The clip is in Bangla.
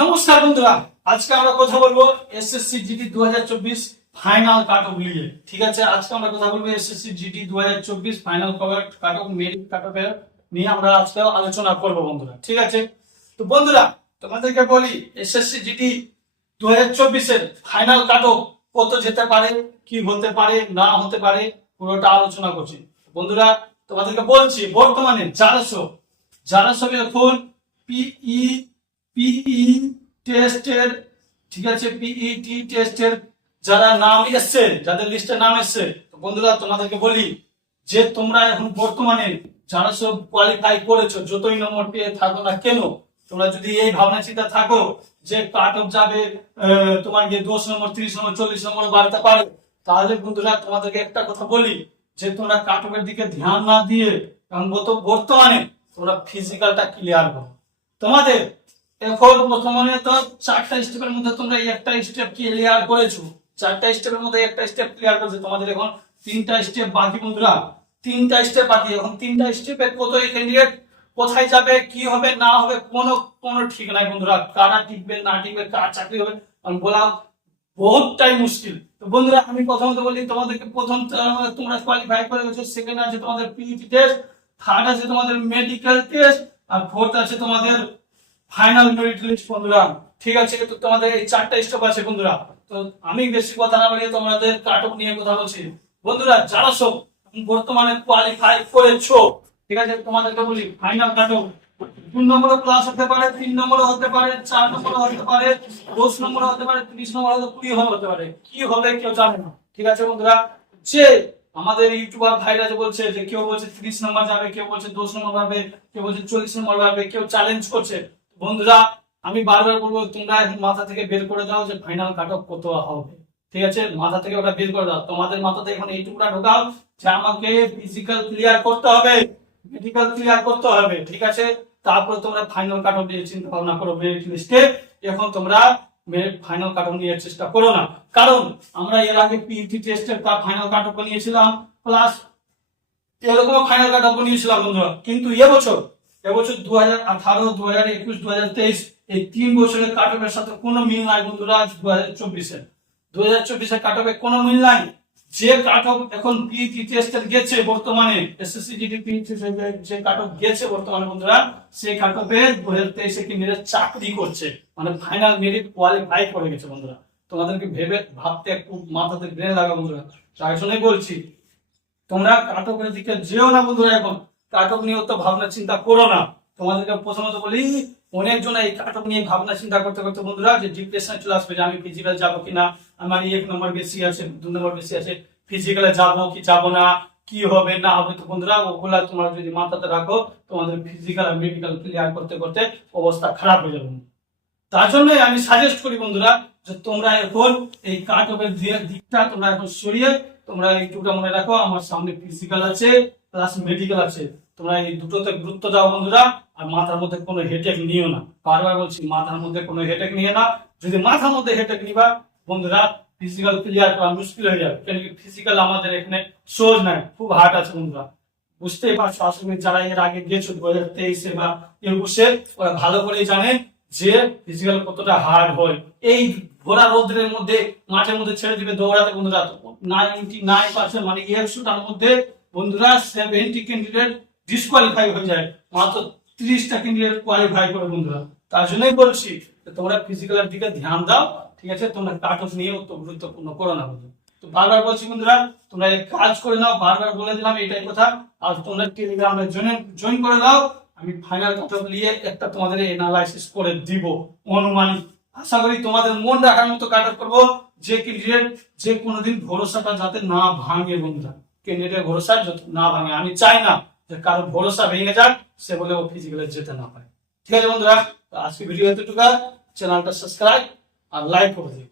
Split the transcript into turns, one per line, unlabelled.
নমস্কার বন্ধুরা, আজকে আমরা কথা বলব এসএসসি জিডি দু ফাইনাল কাট অফ নিয়ে ঠিক আছে, আজকে আমরা কথা বলব এসএসসি জিডি দু final cut off merit cut off নিয়ে আমরা আজকে আলোচনা করব বন্ধুরা, ঠিক আছে? তো বন্ধুরা, তোমাদেরকে বলি এসএসসি জিডি দু এর ফাইনাল কাট অফ কত যেতে পারে, কি হতে পারে, না হতে পারে, পুরোটা আলোচনা করছি। বন্ধুরা, তোমাদেরকে বলছি, বর্তমানে চারশো চারশো এখন পিই পিই টেস্টের ঠিক আছে? পিইটি টেস্টের যারা নাম এসছে, যাদের লিস্টে নাম এসছে বন্ধুরা, তোমাদেরকে বলি যে তোমরা এখন বর্তমানে যারা সব কোয়ালিফাই করেছ, যতই নম্বর পেয়ে থাকো না কেন, তোমরা যদি এই ভাবনা চিন্তা থাকো যে কাট অফ যাবে তোমার গিয়ে দশ নম্বর তিরিশ নম্বর চল্লিশ নম্বর বাড়তে পারে, তাহলে বন্ধুরা, তোমাদেরকে একটা কথা বলি যে তোমরা কাট অফের দিকে ধ্যান না দিয়ে, কারণ বর্ত- বর্তমানে তোমরা ফিজিক্যালটা ক্লিয়ার করো। তোমাদের এখন বর্তমানে তো চারটা স্টেপের মধ্যে তোমরা একটা স্টেপ ক্লিয়ার করেছ। চারটা স্টেপের মধ্যে একটা স্টেপ ক্লিয়ার করেছ। তোমাদের এখন তিনটা স্টেপ বাকি বন্ধুরা। তিনটা স্টেপ বাকি। এখন তিনটা স্টেপে কত ক্যান্ডিডেট কোথায় যাবে? কি হবে? না হবে? কোনো কোনো ঠিক নাই বন্ধুরা। কারা টিকবে, না টিকবে, কার চাকরি হবে? আমি বললাম বহুতটাই মুশকিল। তো বন্ধুরা, আমি প্রথমত বলি, তোমাদেরকে প্রথম তোমরা কোয়ালিফাই করে গেছো। সেকেন্ড আছে তোমাদের পিইটি টেস্ট থার্ড আছে তোমাদের মেডিকেল টেস্ট আর ফোর্থ আছে তোমাদের ফাইনাল মেরিট লিস্ট বন্ধুরা। ঠিক আছে তো তোমাদের এই চারটা স্টেপ আছে, বন্ধুরা। তো আমি বেশি কথা না বলে তোমাদের কাট অফ নিয়ে কথা বলছি। বন্ধুরা, যারা সব বর্তমানে কোয়ালিফাই করেছ, ঠিক আছে, তোমাদেরকে বলি ফাইনাল কাট অফ তিন নম্বর ক্লাস হতে পারে, তিন নম্বর হতে পারে, চার নম্বর হতে পারে, দশ নম্বর হতে পারে, তিরিশ নম্বর হতে কুড়ি হতে পারে। কি হবে কেউ জানে না। ঠিক আছে, বন্ধুরা? যে আমাদের ইউটিউবার ভাইরা যে বলছে যে কেউ বলছে ত্রিশ নম্বর যাবে, কেউ বলছে দশ নম্বর যাবে কেউ বলছে চল্লিশ নম্বর যাবে কেউ চ্যালেঞ্জ করছে বন্ধুরা, আমি বারবার বলব, তোমরা এখন মাথা থেকে বের করে দাও যে ফাইনাল কাট অফ কত হবে। ঠিক আছে? মাথা থেকে ওটা বের করে দাও। তোমাদের মাথাতে এখন এইটুকুটা ঢোকাও যে আমাকে ফিজিক্যাল ক্লিয়ার করতে হবে মেডিকেল ক্লিয়ার করতে হবে। ঠিক আছে? তারপরে তোমরা ফাইনাল কাট অফ নিয়ে চিন্তা ভাবনা করো মেরিট লিস্টে এখন তোমরা ফাইনাল কাট অফ নিয়ে চেষ্টা করো না। কারণ আমরা এর আগে পিইটি টেস্টের ফাইনাল কাট অফ নিয়েছিলাম প্লাস এরকম ফাইনাল কাট অফ নিয়েছিলাম বন্ধুরা। কিন্তু এবছর এবছর দু হাজার আঠারো দু হাজার একুশ দু হাজার তেইশ, এই তিন বছরের কাট অফের সাথে কোনো মিল নাই বন্ধুরা দু হাজার চব্বিশে দু হাজার চব্বিশের কাট অফে কোনো মিল নাই। যে কাট অফ এখন পিইটি টেস্টের গেছে বর্তমানে এসএসসি জিডি পিইটি যে কাট অফ গেছে বর্তমানে বন্ধুরা, সেই কাট অফে দু হাজার তেইশে ক্যান্ডিডেট চাকরি করছে। মানে ফাইনাল মেরিট কোয়ালিফাই করে গেছে বন্ধুরা। তোমাদেরকে ভেবে, ভাবতে একটু মাথাতে ব্রেন লাগা বন্ধুরা। তাই জন্যই বলছি, তোমরা কাটকের দিকে যেও না বন্ধুরা এখন। কাটক নিয়ে তো ভাবনা চিন্তা করো না। তোমাদেরকে প্রথমত বলি, অনেকজন এই কাটক নিয়ে ভাবনা চিন্তা করতে করতে বন্ধুরা, যে ডিপ্রেশনে চলে আসবে, যে আমি ফিজিক্যাল যাব কিনা, আমার এক নম্বর বেশি আছে, দু নম্বর বেশি আছে ফিজিক্যালে যাব কি যাব না, কি হবে, না হবে, তো বন্ধুরা, ওগুলা তোমরা যদি মাথাতে রাখো, তোমাদের ফিজিক্যাল আর মেডিকেল ক্লিয়ার করতে করতে অবস্থা খারাপ হয়ে যাবে। তার জন্য আমি সাজেস্ট করি বন্ধুরা, যে তোমরা এখন এই কাট অফের দিকটা তোমরা এখন সরিয়ে তোমরা এইটুকুটা মনে রাখো, আমার সামনে ফিজিক্যাল আছে প্লাস মেডিকেল আছে। তোমরা এই দুটোতে গুরুত্ব দাও বন্ধুরা, আর মাথার মধ্যে কোনো হেডেক নিও না। বারবার বলছি, মাথার মধ্যে কোনো হেডেক নিয়ে না। যদি মাথার মধ্যে হেডেক নিবা, বন্ধুরা ফিজিক্যাল ক্লিয়ার করা মুশকিল হয়ে যাবে। কেন কি ফিজিক্যাল আমাদের এখানে সহজ নাই, খুব হার্ড আছে বন্ধুরা। বুঝতেই পারছ আসলে যারা এর আগে গেছো দু হাজার তেইশে বা একুশে, ওরা ভালো করেই জানে যে ফিজিক্যাল কতটা হার্ড হয়। এই ঘোড়া রৌদ্রের মধ্যে, মাঠের মধ্যে ছেড়ে দিবে দৌড়াতে বন্ধুরা নাইনটি নাইন পার্সেন্ট মানে একশোটার মধ্যে বন্ধুরা সেভেন্টি ক্যান্ডিডেট ডিসকোয়ালিফাই হয়ে যায়। মাত্র তিরিশটা ক্যান্ডিডেট কোয়ালিফাই করে বন্ধুরা। তার জন্যই বলছি তোমরা ফিজিক্যালের দিকে ধ্যান দাও, ঠিক আছে? তোমরা কাট অফ নিয়ে অত গুরুত্বপূর্ণ করো না বন্ধু তো বারবার বলছি বন্ধুরা, তোমরা কাজ করে নাও, বারবার বলে দিলাম এটাই কথা। আর তোমরা টেলিগ্রামে জয়েন জয়েন করে দাও। আমি ফাইনাল অফ নিয়ে একটা তোমাদের এনালাইসিস করে দিব, অনুমানিক। আশা করি তোমাদের মন রাখার মতো কাট অফ করব। যে ক্যান্ডিডেট যে কোনোদিন ভরসাটা যাতে না ভাঙে বন্ধুরা। ক্যান্ডিডেটের ভরসা না ভাঙে। আমি চাই না যে কারও ভরসা ভেঙে যাক, সে বলে ও ফিজিক্যালে যেতে না পারে। ঠিক আছে বন্ধুরা আজকে ভিডিও এতটুকু। চ্যানেলটা সাবস্ক্রাইব আর লাইক করে দিই